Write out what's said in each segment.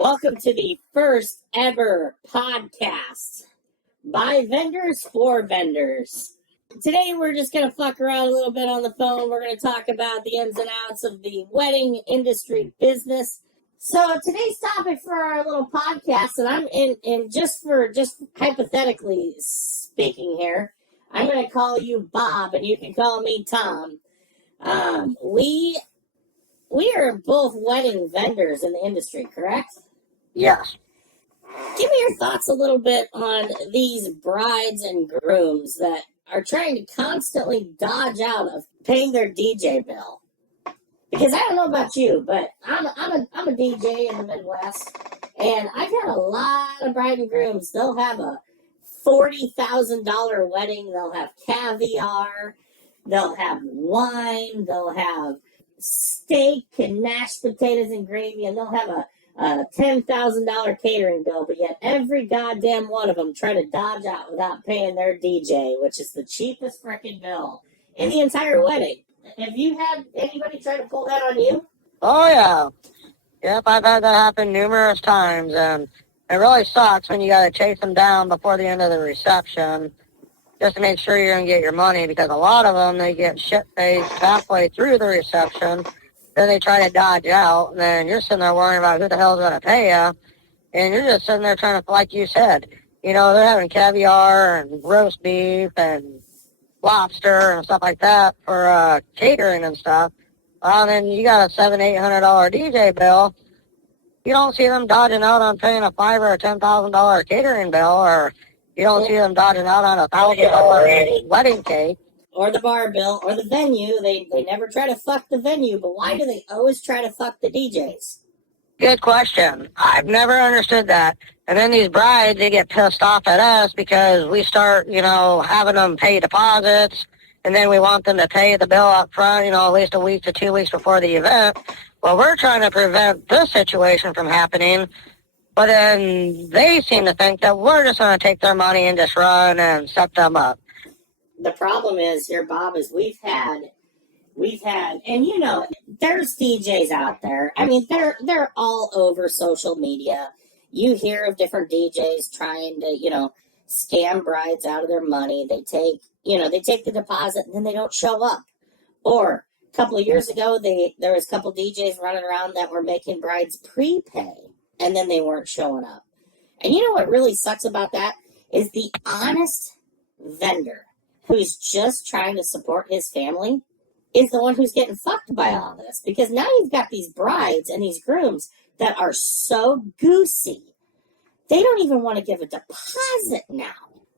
Welcome to the first ever podcast by vendors for vendors. Today we're just going to fuck around a little bit on the phone. We're going to talk about the ins and outs of the wedding industry business. So today's topic for our little podcast, and I'm in just hypothetically speaking here, I'm going to call you Bob and you can call me Tom. We are both wedding vendors in the industry, correct? Yes. Give me your thoughts a little bit on these brides and grooms that are trying to constantly dodge out of paying their DJ bill. Because I don't know about you, but I'm a DJ in the Midwest, and I've had a lot of bride and grooms. They'll have a $40,000 wedding. They'll have caviar. They'll have wine. They'll have steak and mashed potatoes and gravy, and they'll have a $10,000 catering bill, but yet every goddamn one of them try to dodge out without paying their DJ, which is the cheapest freaking bill in the entire wedding. Have you had anybody try to pull that on you? Oh, yeah. Yep, I've had that happen numerous times, and it really sucks when you got to chase them down before the end of the reception just to make sure you're going to get your money, because a lot of them, they get shit-faced halfway through the reception. Then they try to dodge out, and then you're sitting there worrying about who the hell's going to pay you, and you're just sitting there trying to, like you said, you know, they're having caviar and roast beef and lobster and stuff like that for catering and stuff. And then you got a $700-800 DJ bill. You don't see them dodging out on paying a $5,000 or $10,000 catering bill, or you don't see them dodging out on a $1,000 wedding cake. Or the bar bill, or the venue. They never try to fuck the venue, but why do they always try to fuck the DJs? Good question. I've never understood that. And then these brides, they get pissed off at us because we start, you know, having them pay deposits, and then we want them to pay the bill up front, you know, at least a week to 2 weeks before the event. Well, we're trying to prevent this situation from happening, but then they seem to think that we're just going to take their money and just run and set them up. The problem is here, Bob, is we've had, and you know, there's DJs out there. I mean, they're all over social media. You hear of different DJs trying to, you know, scam brides out of their money. They take the deposit and then they don't show up. Or a couple of years ago, there was a couple DJs running around that were making brides prepay, and then they weren't showing up. And you know what really sucks about that is the honest vendor who's just trying to support his family is the one who's getting fucked by all this. Because now you've got these brides and these grooms that are so goosey. They don't even want to give a deposit now.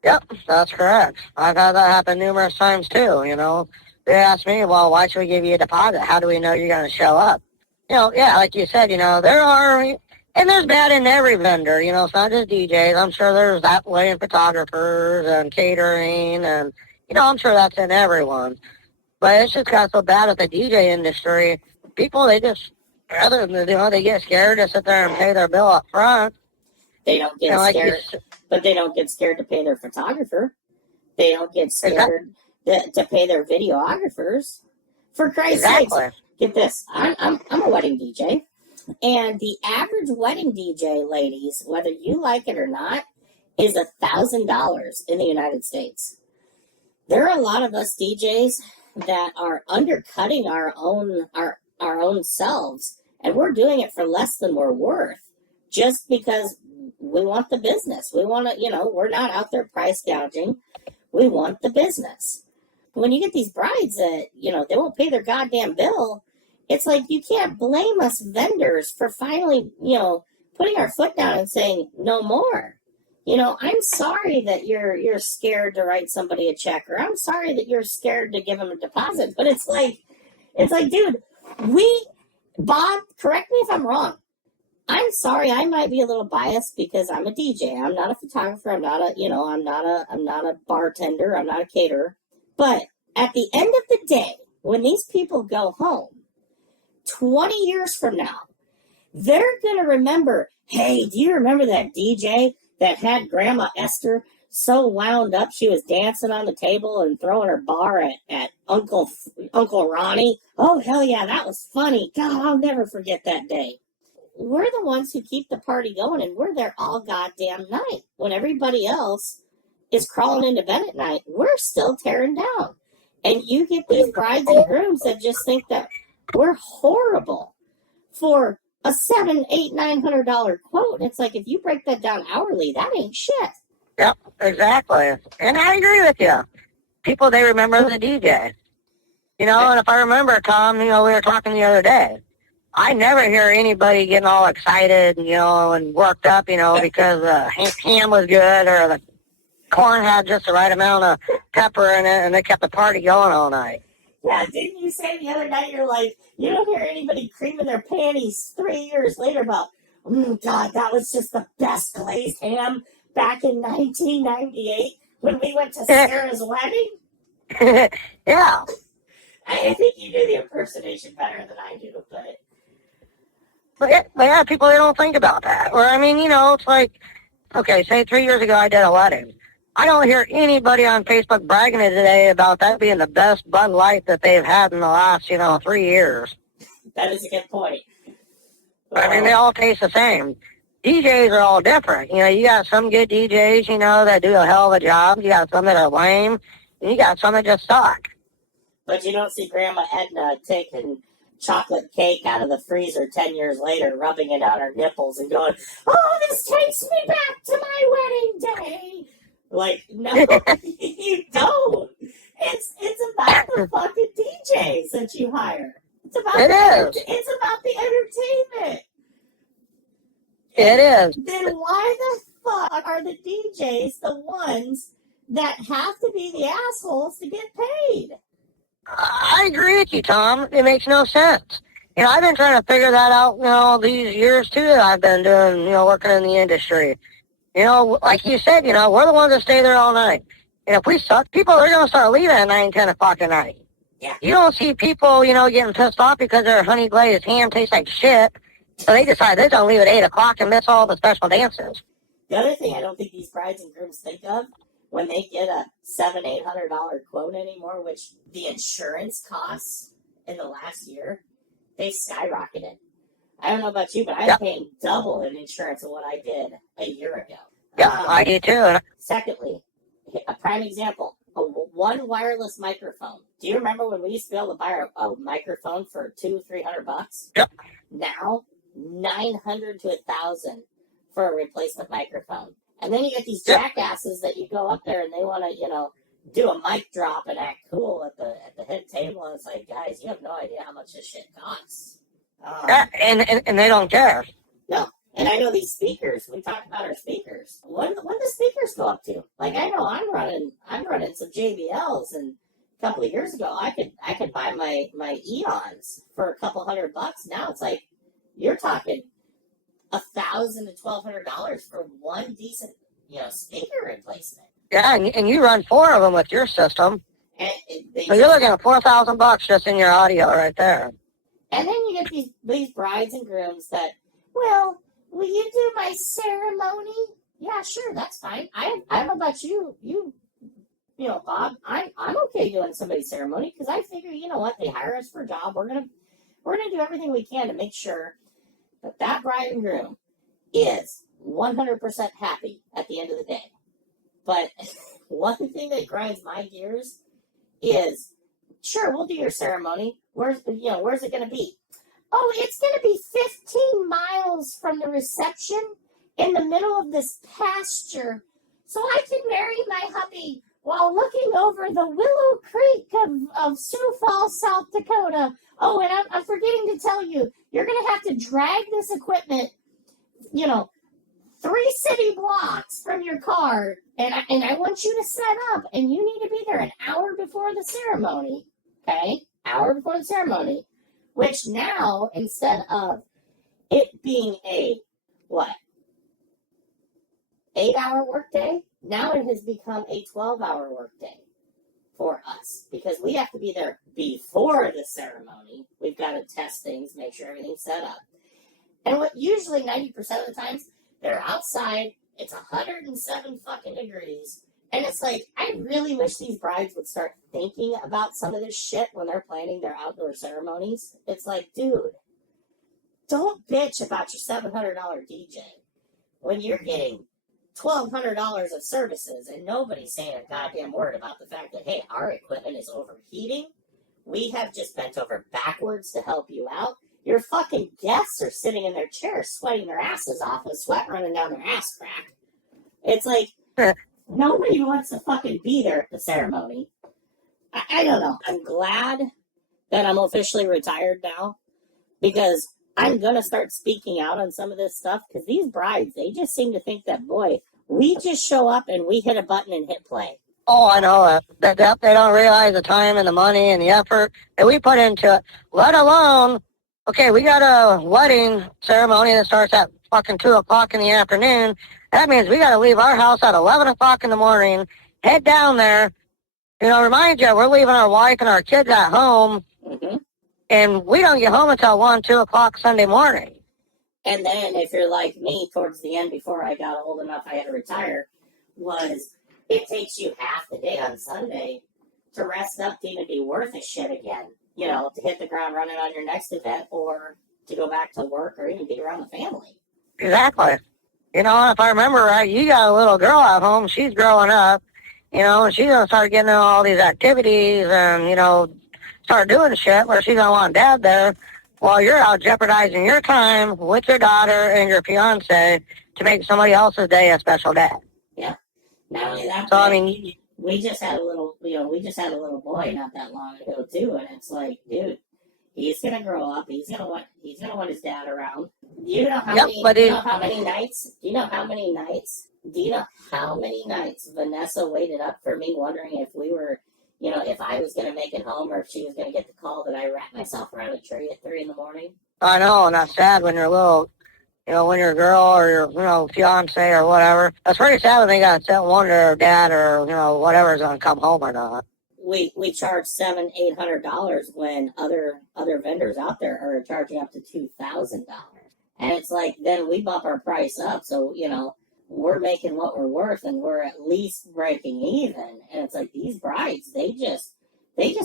Yep, that's correct. I've had that happen numerous times too, you know. They ask me, well, why should we give you a deposit? How do we know you're going to show up? You know, yeah, like you said, you know, and there's bad in every vendor, you know, it's not just DJs. I'm sure there's that way in photographers and catering, and, you know, I'm sure that's in everyone. But it's just got so bad with the DJ industry. People, they just, rather than, you know, they get scared to sit there and pay their bill up front. They don't get scared, but they don't get scared to pay their photographer. They don't get scared to pay their videographers. For Christ's sake, get this. I'm a wedding DJ, and the average wedding DJ, ladies, whether you like it or not, is $1,000 in the United States. There are a lot of us DJs that are undercutting our own selves, and we're doing it for less than we're worth, just because we want the business. We want to, you know, we're not out there price gouging. We want the business. When you get these brides that, you know, they won't pay their goddamn bill, it's like you can't blame us vendors for finally, you know, putting our foot down and saying no more. You know, I'm sorry that you're scared to write somebody a check, or I'm sorry that you're scared to give them a deposit. But it's like, dude, Bob, correct me if I'm wrong. I'm sorry, I might be a little biased because I'm a DJ. I'm not a photographer. I'm not a bartender. I'm not a caterer. But at the end of the day, when these people go home, 20 years from now, they're going to remember, hey, do you remember that DJ that had Grandma Esther so wound up she was dancing on the table and throwing her bar at Uncle Ronnie? Oh, hell yeah, that was funny. God, I'll never forget that day. we're the ones who keep the party going, and we're there all goddamn night. When everybody else is crawling into bed at night, we're still tearing down. And you get these brides and grooms that just think that we're horrible for a $700, $800, $900 quote. And it's like, if you break that down hourly, that ain't shit. Yep, exactly. And I agree with you. People, they remember the DJ. You know, and if I remember, Tom, you know, we were talking the other day. I never hear anybody getting all excited, you know, and worked up, you know, because the ham was good or the corn had just the right amount of pepper in it, and they kept the party going all night. Yeah, didn't you say the other night, you're like, you don't hear anybody creaming their panties 3 years later about, God, that was just the best glazed ham back in 1998 when we went to Sarah's wedding? Yeah. I think you do the impersonation better than I do, But yeah, people, they don't think about that. Or, I mean, you know, it's like, okay, say 3 years ago I did a wedding. I don't hear anybody on Facebook bragging today about that being the best Bud Light that they've had in the last, 3 years. That is a good point. I mean, they all taste the same. DJs are all different. You know, you got some good DJs, that do a hell of a job. You got some that are lame. And you got some that just suck. But you don't see Grandma Edna taking chocolate cake out of the freezer 10 years later, rubbing it on her nipples and going, oh, this takes me back to my wedding day. Like, no, you don't. It's about the fucking DJs that you hire. It's about the entertainment. It is. Then why the fuck are the DJs the ones that have to be the assholes to get paid? I agree with you, Tom. It makes no sense. I've been trying to figure that out, these years, too, that I've been doing, working in the industry. Like you said, we're the ones that stay there all night. And if we suck, people are going to start leaving at 9, 10 o'clock at night. Yeah. You don't see people, getting pissed off because their honey glazed ham tastes like shit. So they decide they're going to leave at 8 o'clock and miss all the special dances. The other thing I don't think these brides and grooms think of, when they get a $700, $800 quote anymore, which the insurance costs in the last year, they skyrocketed. I don't know about you, but I'm paying double in insurance of what I did a year ago. Yeah, I do too. Secondly, a prime example, one wireless microphone. Do you remember when we used to be able to buy a microphone for $200-$300? Yep. Now, $900 to $1,000 for a replacement microphone. And then you get these jackasses that you go up there and they want to, do a mic drop and act cool at the head table. And it's like, guys, you have no idea how much this shit costs. And they don't care. No. And I know these speakers, we talk about our speakers. When the speakers go up to? Like, I know I'm running some JBLs, and a couple of years ago I could buy my Eons for a couple $100. Now it's like, you're talking $1,000 to $1,200 for one decent, speaker replacement. Yeah, and you run 4 of them with your system. And so you're looking at $4,000 just in your audio right there. And then you get these brides and grooms that, well, will you do my ceremony? Yeah, sure, that's fine. I don't know about you, Bob. I'm okay doing somebody's ceremony because I figure, you know what, they hire us for a job. We're gonna do everything we can to make sure that bride and groom is 100% happy at the end of the day. But one thing that grinds my gears is, sure, we'll do your ceremony. Where's it going to be? Oh, it's going to be 15 miles from the reception in the middle of this pasture, so I can marry my hubby while looking over the Willow Creek of Sioux Falls, South Dakota. Oh, and I'm forgetting to tell you, you're going to have to drag this equipment, 3 city blocks from your car, and I want you to set up, and you need to be there an hour before the ceremony, okay? Hour before the ceremony, which now, instead of it being a, 8-hour workday, now it has become a 12-hour workday for us, because we have to be there before the ceremony. We've got to test things, make sure everything's set up. And what usually 90% of the times, they're outside, it's 107 fucking degrees, and it's like, I really wish these brides would start thinking about some of this shit when they're planning their outdoor ceremonies. It's like, dude, don't bitch about your $700 DJ when you're getting $1,200 of services and nobody's saying a goddamn word about the fact that, hey, our equipment is overheating. We have just bent over backwards to help you out. Your fucking guests are sitting in their chairs sweating their asses off with sweat running down their ass crack. It's like nobody wants to fucking be there at the ceremony. I don't know. I'm glad that I'm officially retired now because I'm going to start speaking out on some of this stuff because these brides, they just seem to think that, boy, we just show up and we hit a button and hit play. Oh, I know that they don't realize the time and the money and the effort that we put into it, let alone, okay, we got a wedding ceremony that starts at fucking 2 o'clock in the afternoon. That means we got to leave our house at 11 o'clock in the morning, head down there. You know, remind you, we're leaving our wife and our kids at home, and we don't get home until 1, 2 o'clock Sunday morning. And then if you're like me, towards the end, before I got old enough I had to retire, was it takes you half the day on Sunday to rest up to even be worth a shit again. You know, to hit the ground running on your next event or to go back to work or even be around the family. Exactly. You know, if I remember right, you got a little girl at home, she's growing up, you know, and she's going to start getting into all these activities and, you know, start doing shit where she's going to want dad there while you're out jeopardizing your time with your daughter and your fiance to make somebody else's day a special day. Yeah. Not only that, so, I mean, we just had a little boy not that long ago too, and it's like, dude, he's gonna grow up. He's gonna want his dad around. Do you know how many nights Vanessa waited up for me, wondering if we were, you know, if I was gonna make it home or if she was gonna get the call that I wrapped myself around a tree at 3 a.m. I know, and that's sad when you're little. You know, when you're a girl or your, you know, fiance or whatever. That's pretty sad when they got to wonder their dad or, you know, whatever's going to come home or not. We charge $700-800 when other vendors out there are charging up to $2,000. And it's like, then we bump our price up. So, you know, we're making what we're worth and we're at least breaking even. And it's like these brides, they just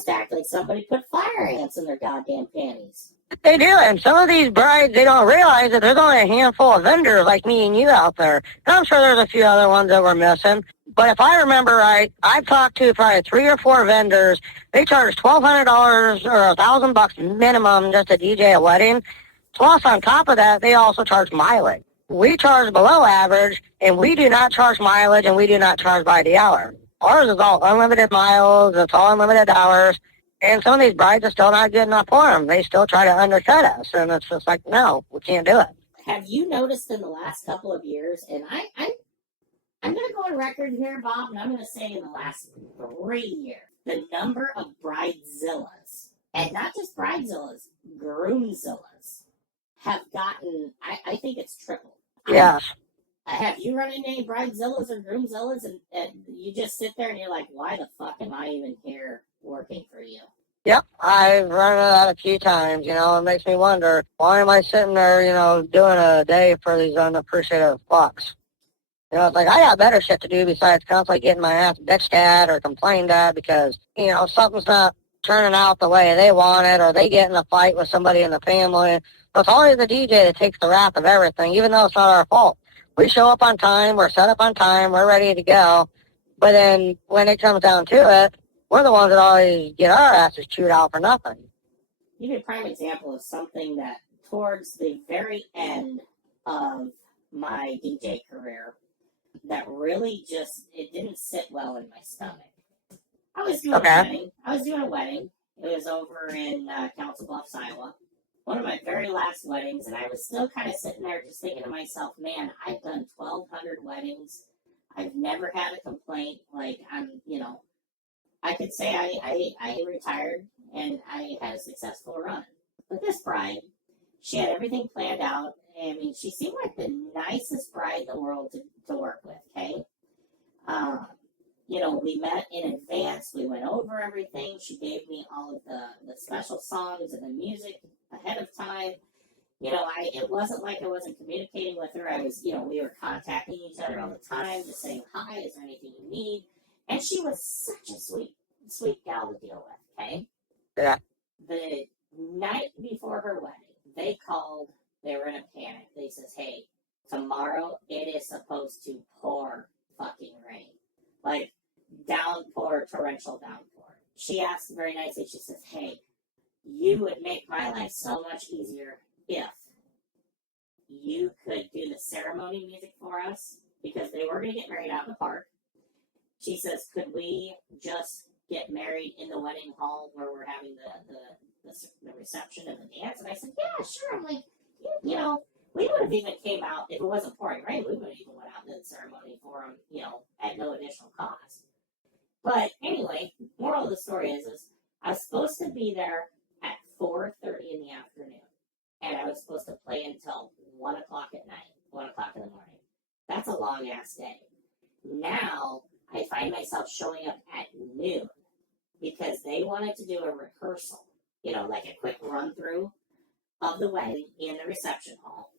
act like somebody put fire ants in their goddamn panties. They do, and some of these brides, they don't realize that there's only a handful of vendors like me and you out there. And I'm sure there's a few other ones that we're missing. But if I remember right, I've talked to probably 3 or 4 vendors. They charge $1,200 or $1,000 minimum just to DJ a wedding. Plus, on top of that, they also charge mileage. We charge below average, and we do not charge mileage, and we do not charge by the hour. Ours is all unlimited miles. It's all unlimited hours. And some of these brides are still not good enough for them. They still try to undercut us. And it's just like, no, we can't do it. Have you noticed in the last couple of years, and I'm going to go on record here, Bob, and I'm going to say in the last 3 years, the number of bridezillas, and not just bridezillas, groomzillas, have gotten, I think it's tripled. Yes. Have you run into any bridezillas or groomzillas, and you just sit there and you're like, why the fuck am I even here working for you? Yep, I've run into that a few times, you know. It makes me wonder, why am I sitting there, you know, doing a day for these unappreciative fucks? You know, it's like, I got better shit to do besides constantly getting my ass bitched at or complained at because, you know, something's not turning out the way they want it, or they get in a fight with somebody in the family. So it's always the DJ that takes the wrath of everything, even though it's not our fault. We show up on time, we're set up on time, we're ready to go. But then when it comes down to it, we're the ones that always get our asses chewed out for nothing. You give a prime example of something that towards the very end of my DJ career that really just, it didn't sit well in my stomach. I was doing a wedding. It was over in Council Bluffs, Iowa. One of my very last weddings, and I was still kind of sitting there just thinking to myself, man, I've done 1,200 weddings. I've never had a complaint. Like, I'm, you know, I could say I retired and I had a successful run. But this bride, she had everything planned out. I mean, she seemed like the nicest bride in the world to work with, okay? You know, we met in advance. We went over everything. She gave me all of the special songs and the music ahead of time. You know, it wasn't like I wasn't communicating with her. I was, you know, we were contacting each other all the time, just saying, hi, is there anything you need? And she was such a sweet gal to deal with, okay? Yeah. The night before her wedding, they called They were in a panic. They says, hey, tomorrow it is supposed to pour fucking rain. Like, downpour, torrential downpour. She asked very nicely, she says, hey, you would make my life so much easier if you could do the ceremony music for us, because they were going to get married out in the park. She says, could we just get married in the wedding hall where we're having the reception and the dance? And I said, yeah, sure. I'm like, you know, we would have even came out, if it wasn't pouring rain, we would have even went out and did the ceremony for them, you know, at no additional cost. But anyway, moral of the story is I was supposed to be there at 4:30 in the afternoon. And I was supposed to play until 1 o'clock at night, 1 o'clock in the morning. That's a long ass day. Now I find myself showing up at noon because they wanted to do a rehearsal, you know, like a quick run through of the wedding in the reception hall.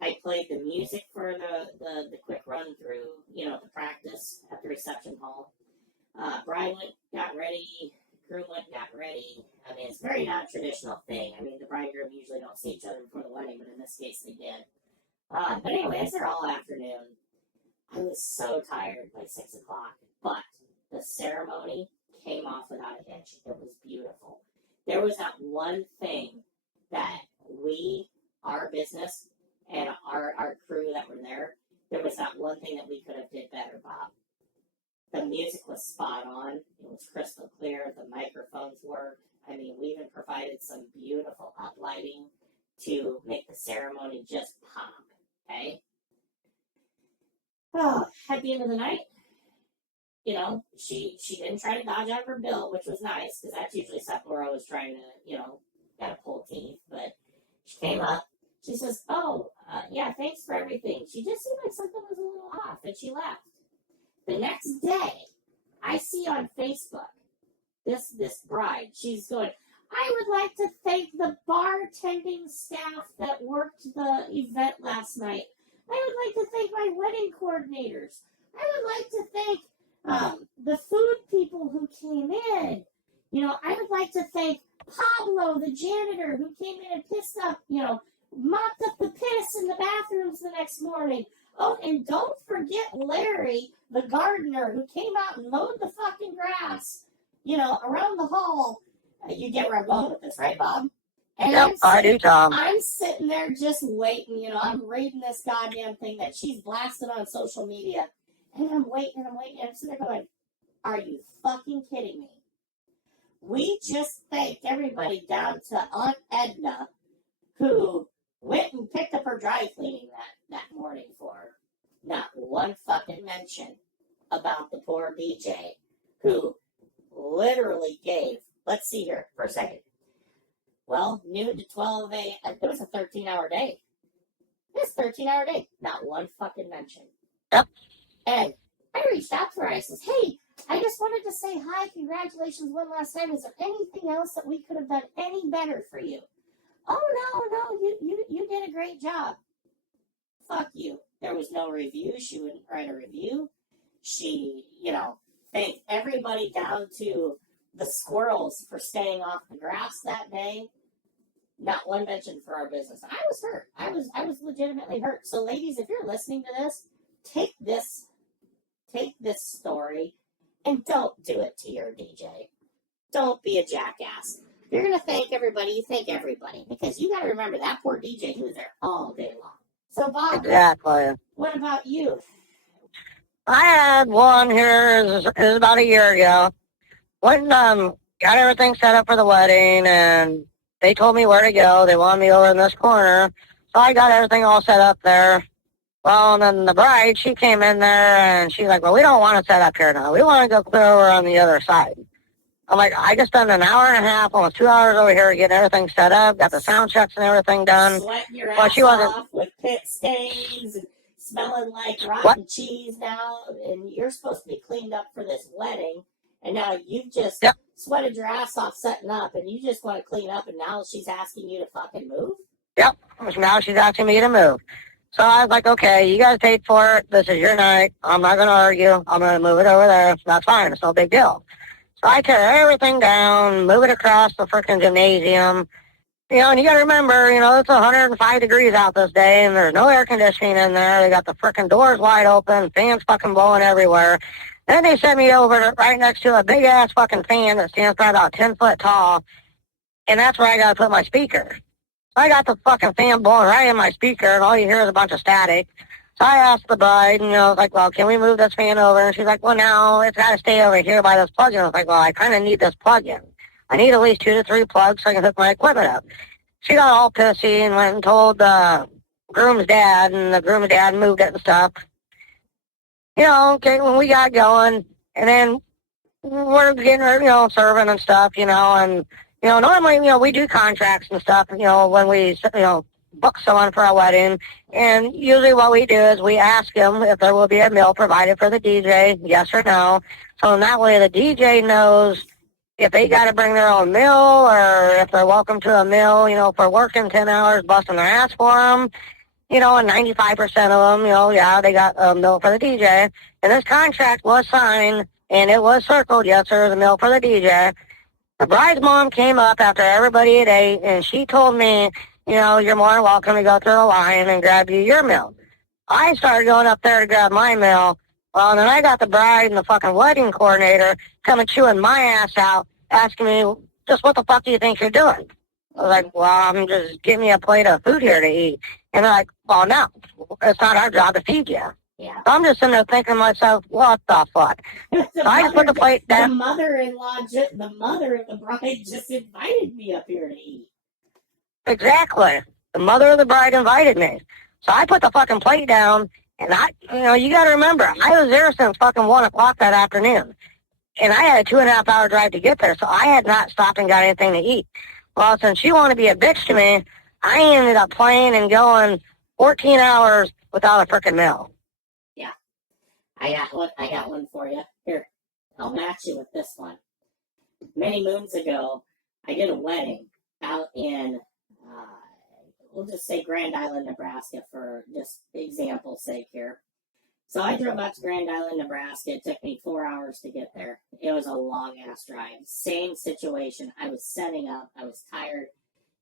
I played the music for the quick run through, you know, the practice at the reception hall. Bride got ready, groom got ready. I mean, it's a very non-traditional thing. I mean, the bride and groom usually don't see each other before the wedding, but in this case they did. But anyway, I was there all afternoon. I was so tired by 6 o'clock, but the ceremony came off without a hitch. It was beautiful. There was not one thing that our business, and our crew that were there was not one thing that we could have did better, Bob. The music was spot on. It was crystal clear. The microphones worked. I mean, we even provided some beautiful uplighting to make the ceremony just pop. Okay? Oh, at the end of the night, you know, she didn't try to dodge out of her bill, which was nice, because that's usually something where I was trying to, you know, gotta pull teeth. But she came up. She says, yeah, thanks for everything. She just seemed like something was a little off, and she left. The next day, I see on Facebook this bride. She's going, I would like to thank the bartending staff that worked the event last night. I would like to thank my wedding coordinators. I would like to thank the food people who came in. You know, I would like to thank Pablo, the janitor, who came in and pissed up, you know, mopped up the piss in the bathrooms the next morning. Oh, and don't forget Larry, the gardener, who came out and mowed the fucking grass, you know, around the hall. You get where I'm going with this, right, Bob? And yep, I do, Tom. I'm sitting there just waiting, you know, I'm reading this goddamn thing that she's blasted on social media. And I'm waiting, and I'm sitting there going, are you fucking kidding me? We just thanked everybody down to Aunt Edna, who went and picked up her dry cleaning that morning for her. Not one fucking mention about the poor DJ, who literally gave, let's see here for a second. Well, noon to 12 a.m., it was a 13-hour day. It was a 13-hour day. Not one fucking mention. Yep. And I reached out to her. I says, hey, I just wanted to say hi. Congratulations one last time. Is there anything else that we could have done any better for you? Oh, no, you did a great job. Fuck you. There was no review. She wouldn't write a review. She, you know, thanked everybody down to the squirrels for staying off the grass that day. Not one mention for our business. I was hurt. I was legitimately hurt. So, ladies, if you're listening to this, take this story and don't do it to your DJ. Don't be a jackass. If you're going to thank everybody, you thank everybody. Because you got to remember, that poor DJ, he was there all day long. So, Bob, exactly. What about you? I had one here, it was about a year ago. Went and got everything set up for the wedding, and they told me where to go. They wanted me over in this corner. So I got everything all set up there. Well, and then the bride, she came in there, and she's like, well, we don't want to set up here now. We want to go clear over on the other side. I'm like, I just spent an hour and a half, almost 2 hours over here getting everything set up, got the sound checks and everything done. Sweating your ass off with pit stains and smelling like rotten cheese now, and you're supposed to be cleaned up for this wedding, and now you've just sweated your ass off setting up, and you just want to clean up, and now she's asking you to fucking move? Yep, now she's asking me to move. So I was like, okay, you guys paid for it. This is your night. I'm not going to argue. I'm going to move it over there. That's fine. It's no big deal. So I tear everything down, move it across the freaking gymnasium, And you got to remember, it's 105 degrees out this day, and there's no air conditioning in there. They got the frickin' doors wide open, fans fucking blowing everywhere. Then they sent me over right next to a big-ass fucking fan that stands probably about 10 foot tall, and that's where I got to put my speaker. So I got the fucking fan blowing right in my speaker, and all you hear is a bunch of static. So I asked the bride, like, well, can we move this fan over? And she's like, well, no, it's got to stay over here by this plug-in. I was like, well, I kind of need this plug-in. I need at least 2 to 3 plugs so I can hook my equipment up. She got all pissy and went and told the groom's dad, and the groom's dad moved it and stuff. Okay, when we got going, and then we're getting, serving and stuff, and, normally, we do contracts and stuff, when we, book someone for a wedding, and usually what we do is we ask them if there will be a meal provided for the DJ, yes or no, so in that way the DJ knows if they got to bring their own meal or if they're welcome to a meal, for working 10 hours, busting their ass for them, and 95% of them, yeah, they got a meal for the DJ. And this contract was signed, and it was circled, yes, there's a meal for the DJ. The bride's mom came up after everybody had ate, and she told me, you're more than welcome to go through the line and grab you your meal. I started going up there to grab my meal. Well, and then I got the bride and the fucking wedding coordinator coming chewing my ass out, asking me, just what the fuck do you think you're doing? I was like, well, I'm just getting me a plate of food here to eat. And they're like, well, no, it's not our job to feed you. Yeah. So I'm just sitting there thinking to myself, what the fuck? So I just put the plate down. The mother-in-law, the mother of the bride just invited me up here to eat. Exactly. The mother of the bride invited me. So I put the fucking plate down, and you got to remember, I was there since fucking 1 o'clock that afternoon. And I had a 2.5 hour drive to get there, so I had not stopped and got anything to eat. Well, since you want to be a bitch to me, I ended up playing and going 14 hours without a frickin' meal. Yeah. I got one for you. Here, I'll match you with this one. Many moons ago, I did a wedding out in, we'll just say Grand Island, Nebraska for just example's sake here. So I drove out to Grand Island, Nebraska. It took me 4 hours to get there. It was a long-ass drive. Same situation. I was setting up. I was tired.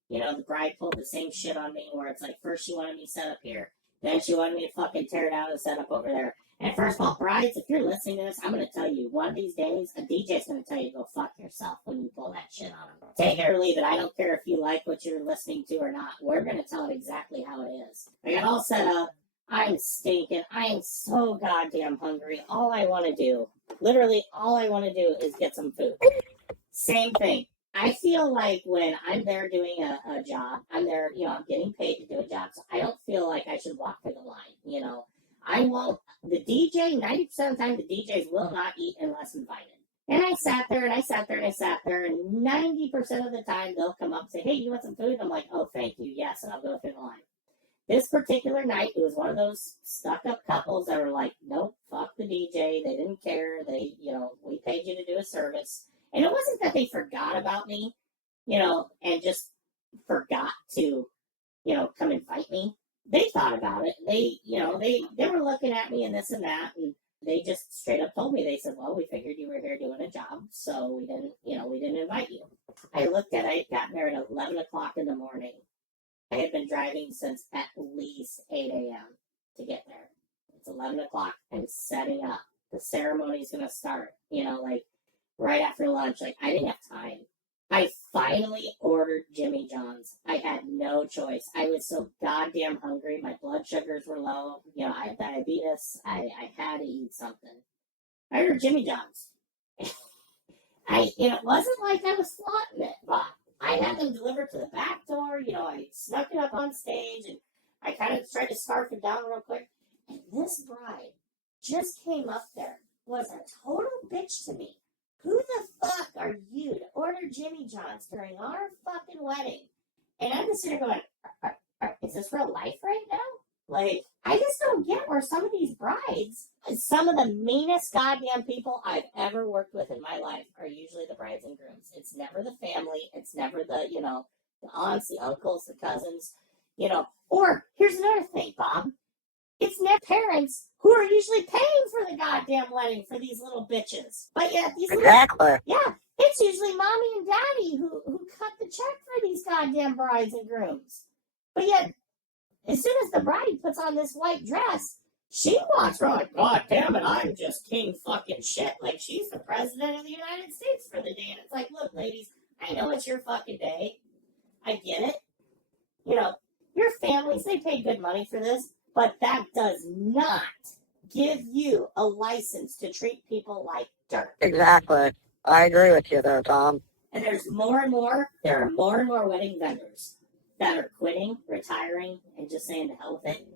The bride pulled the same shit on me where it's like, first she wanted me set up here. Then she wanted me to fucking tear down and set up over there. And first of all, brides, if you're listening to this, I'm going to tell you, one of these days, a DJ's going to tell you to go fuck yourself when you pull that shit on them. Take it or leave it. I don't care if you like what you're listening to or not. We're going to tell it exactly how it is. I got all set up. I'm stinking. I am so goddamn hungry. All I want to do, literally all I want to do is get some food. Same thing. I feel like when I'm there doing a job, I'm there, I'm getting paid to do a job, so I don't feel like I should walk through the line, I won't, the DJ, 90% of the time, the DJs will not eat unless invited. And I sat there, and 90% of the time, they'll come up and say, hey, you want some food? I'm like, oh, thank you, yes, and I'll go through the line. This particular night, it was one of those stuck-up couples that were like, nope, fuck the DJ, they didn't care, we paid you to do a service. And it wasn't that they forgot about me, and just forgot to, come invite me. They thought about it. They were looking at me and this and that, and they just straight up told me, they said, well, we figured you were here doing a job, so we didn't invite you. I had gotten there at 11 o'clock in the morning. I had been driving since at least 8 a.m. to get there. It's 11 o'clock. I'm setting up. The ceremony's going to start, right after lunch. I didn't have time. I finally ordered Jimmy John's. I had no choice. I was so goddamn hungry. My blood sugars were low. I have diabetes. I had to eat something. I ordered Jimmy John's. It wasn't like I was flaunting it, but I had them delivered to the back door. I snuck it up on stage, and I kind of tried to scarf it down real quick. And this bride just came up there, was a total bitch to me. Who the fuck are you to order Jimmy John's during our fucking wedding? And I'm just sitting there going, is this real life right now? I just don't get where some of these brides, some of the meanest goddamn people I've ever worked with in my life are usually the brides and grooms. It's never the family. It's never the aunts, the uncles, the cousins, Or here's another thing, Bob. It's their parents who are usually paying for the goddamn wedding for these little bitches. But yet, it's usually mommy and daddy who cut the check for these goddamn brides and grooms. But yet, as soon as the bride puts on this white dress, she walks around like, God damn it, I'm just king fucking shit. Like, she's the president of the United States for the day. And it's like, look, ladies, I know it's your fucking day. I get it. You know, your families, they pay good money for this. But that does not give you a license to treat people like dirt. Exactly. I agree with you there, Tom. And there are more and more wedding vendors that are quitting, retiring, and just saying to hell with it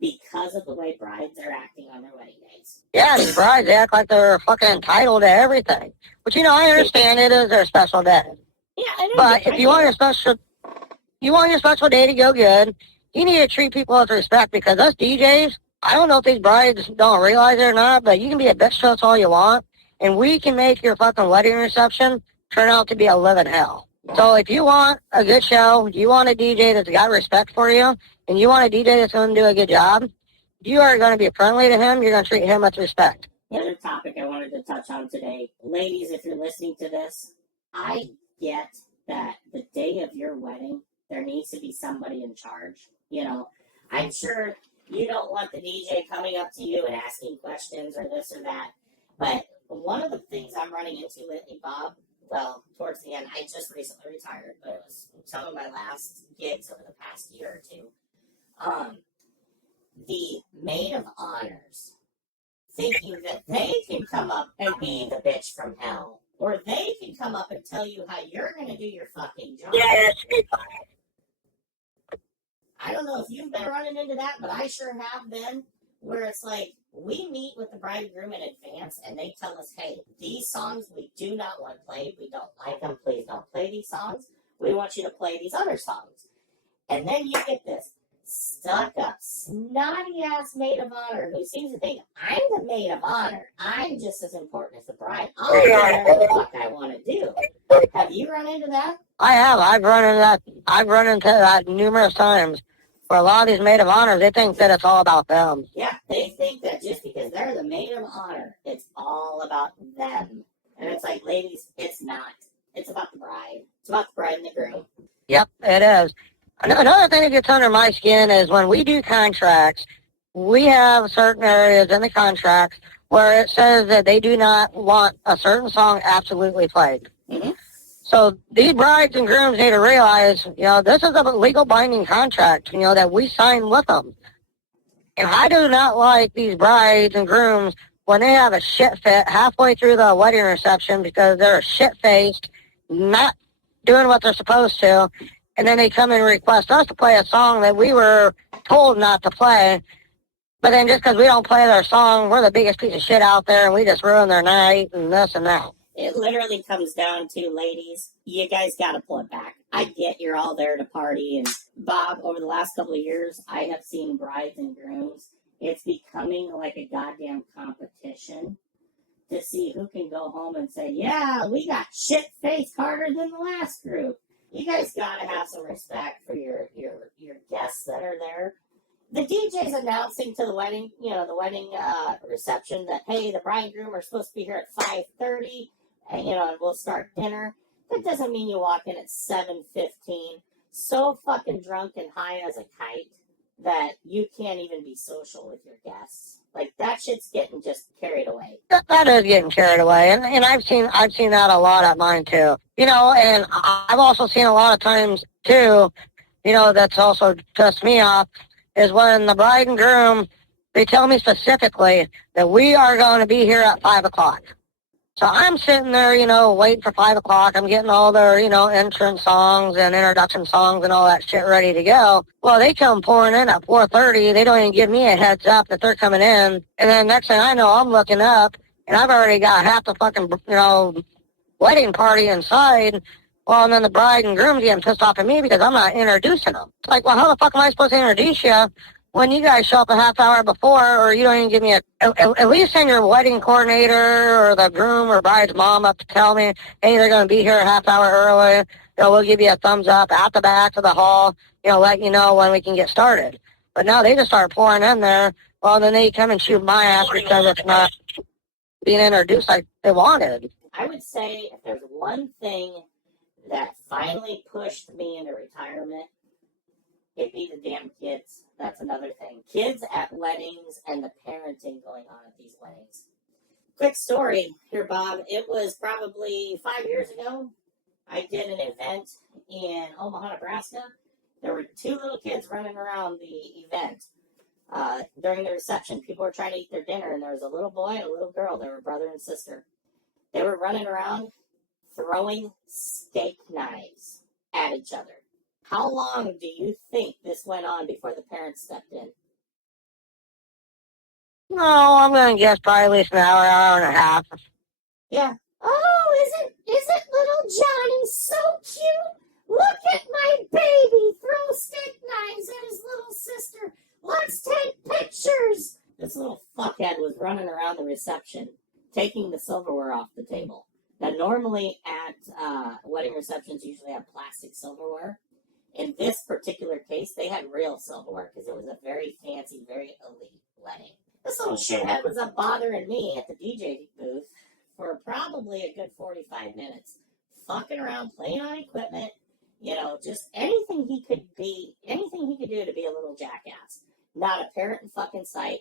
because of the way brides are acting on their wedding days. Yeah, these brides, they act like they're fucking entitled to everything. But, you know, I understand it is their special day. Yeah, I know. But if you want your special day to go good, you need to treat people with respect, because us DJs, I don't know if these brides don't realize it or not, but you can be a bitch to us all you want, and we can make your fucking wedding reception turn out to be a living hell. So if you want a good show, you want a DJ that's got respect for you, and you want a DJ that's going to do a good job, you are going to be friendly to him. You're going to treat him with respect. The other topic I wanted to touch on today, ladies, if you're listening to this, I get that the day of your wedding, there needs to be somebody in charge. You know, I'm sure you don't want the DJ coming up to you and asking questions or this or that. But one of the things I'm running into lately, Bob, well, towards the end, I just recently retired, but it was some of my last gigs over the past year or two. The maid of honors thinking that they can come up and be the bitch from hell, or they can come up and tell you how you're going to do your fucking job. Yes. I don't know if you've been running into that, but I sure have been, where it's like, we meet with the bride and groom in advance, and they tell us, hey, these songs we do not want played. We don't like them. Please don't play these songs. We want you to play these other songs. And then you get this stuck-up, snotty-ass maid of honor who seems to think, I'm the maid of honor. I'm just as important as the bride. I'll do whatever the fuck I want to do. Have you run into that? I have. I've run into that numerous times. For a lot of these maid of honors, they think that it's all about them. Yeah, they think that just because they're the maid of honor, it's all about them. And it's like, ladies, it's not. It's about the bride. It's about the bride and the groom. Yep, it is. Another thing that gets under my skin is when we do contracts, we have certain areas in the contracts where it says that they do not want a certain song absolutely played. Mm-hmm. So these brides and grooms need to realize, you know, this is a legal binding contract, you know, that we sign with them. And I do not like these brides and grooms when they have a shit fit halfway through the wedding reception because they're shit-faced, not doing what they're supposed to, and then they come and request us to play a song that we were told not to play. But then just because we don't play their song, we're the biggest piece of shit out there, and we just ruin their night and this and that. It literally comes down to, ladies, you guys got to pull it back. I get you're all there to party. And, Bob, over the last couple of years, I have seen brides and grooms. It's becoming like a goddamn competition to see who can go home and say, yeah, we got shit-faced harder than the last group. You guys got to have some respect for your guests that are there. The DJ's announcing to the wedding, the wedding reception that, hey, the bride and groom are supposed to be here at 5:30. And, and we'll start dinner. That doesn't mean you walk in at 7:15, so fucking drunk and high as a kite that you can't even be social with your guests. Like, that shit's getting just carried away. That is getting carried away, and I've seen that a lot at mine too. And I've also seen a lot of times too. That's also pissed me off is when the bride and groom, they tell me specifically that we are going to be here at 5 o'clock. So I'm sitting there, waiting for 5 o'clock. I'm getting all their, entrance songs and introduction songs and all that shit ready to go. Well, they come pouring in at 4:30. They don't even give me a heads up that they're coming in. And then next thing I know, I'm looking up, and I've already got half the fucking, wedding party inside. Well, and then the bride and groom getting pissed off at me because I'm not introducing them. It's like, well, how the fuck am I supposed to introduce you when you guys show up a half hour before, or you don't even give me at least send your wedding coordinator or the groom or bride's mom up to tell me, hey, they're going to be here a half hour early. We'll give you a thumbs up at the back of the hall, let you know when we can get started. But now they just start pouring in there. Well, then they come and shoot my ass because it's not being introduced like they wanted. I would say if there's one thing that finally pushed me into retirement, it'd be the damn kids. That's another thing. Kids at weddings and the parenting going on at these weddings. Quick story here, Bob. It was probably 5 years ago. I did an event in Omaha, Nebraska. There were 2 little kids running around the event. During the reception, people were trying to eat their dinner, and there was a little boy and a little girl. They were brother and sister. They were running around throwing steak knives at each other. How long do you think this went on before the parents stepped in? No, I'm going to guess probably at least an hour, hour and a half. Yeah. Oh, isn't little Johnny so cute? Look at my baby throw steak knives at his little sister. Let's take pictures. This little fuckhead was running around the reception, taking the silverware off the table. Now, normally at wedding receptions, usually have plastic silverware. In this particular case, they had real silverware because it was a very fancy, very elite wedding. This little shithead was up bothering me at the DJ booth for probably a good 45 minutes, fucking around, playing on equipment, just anything he could do to be a little jackass. Not a parent in fucking sight.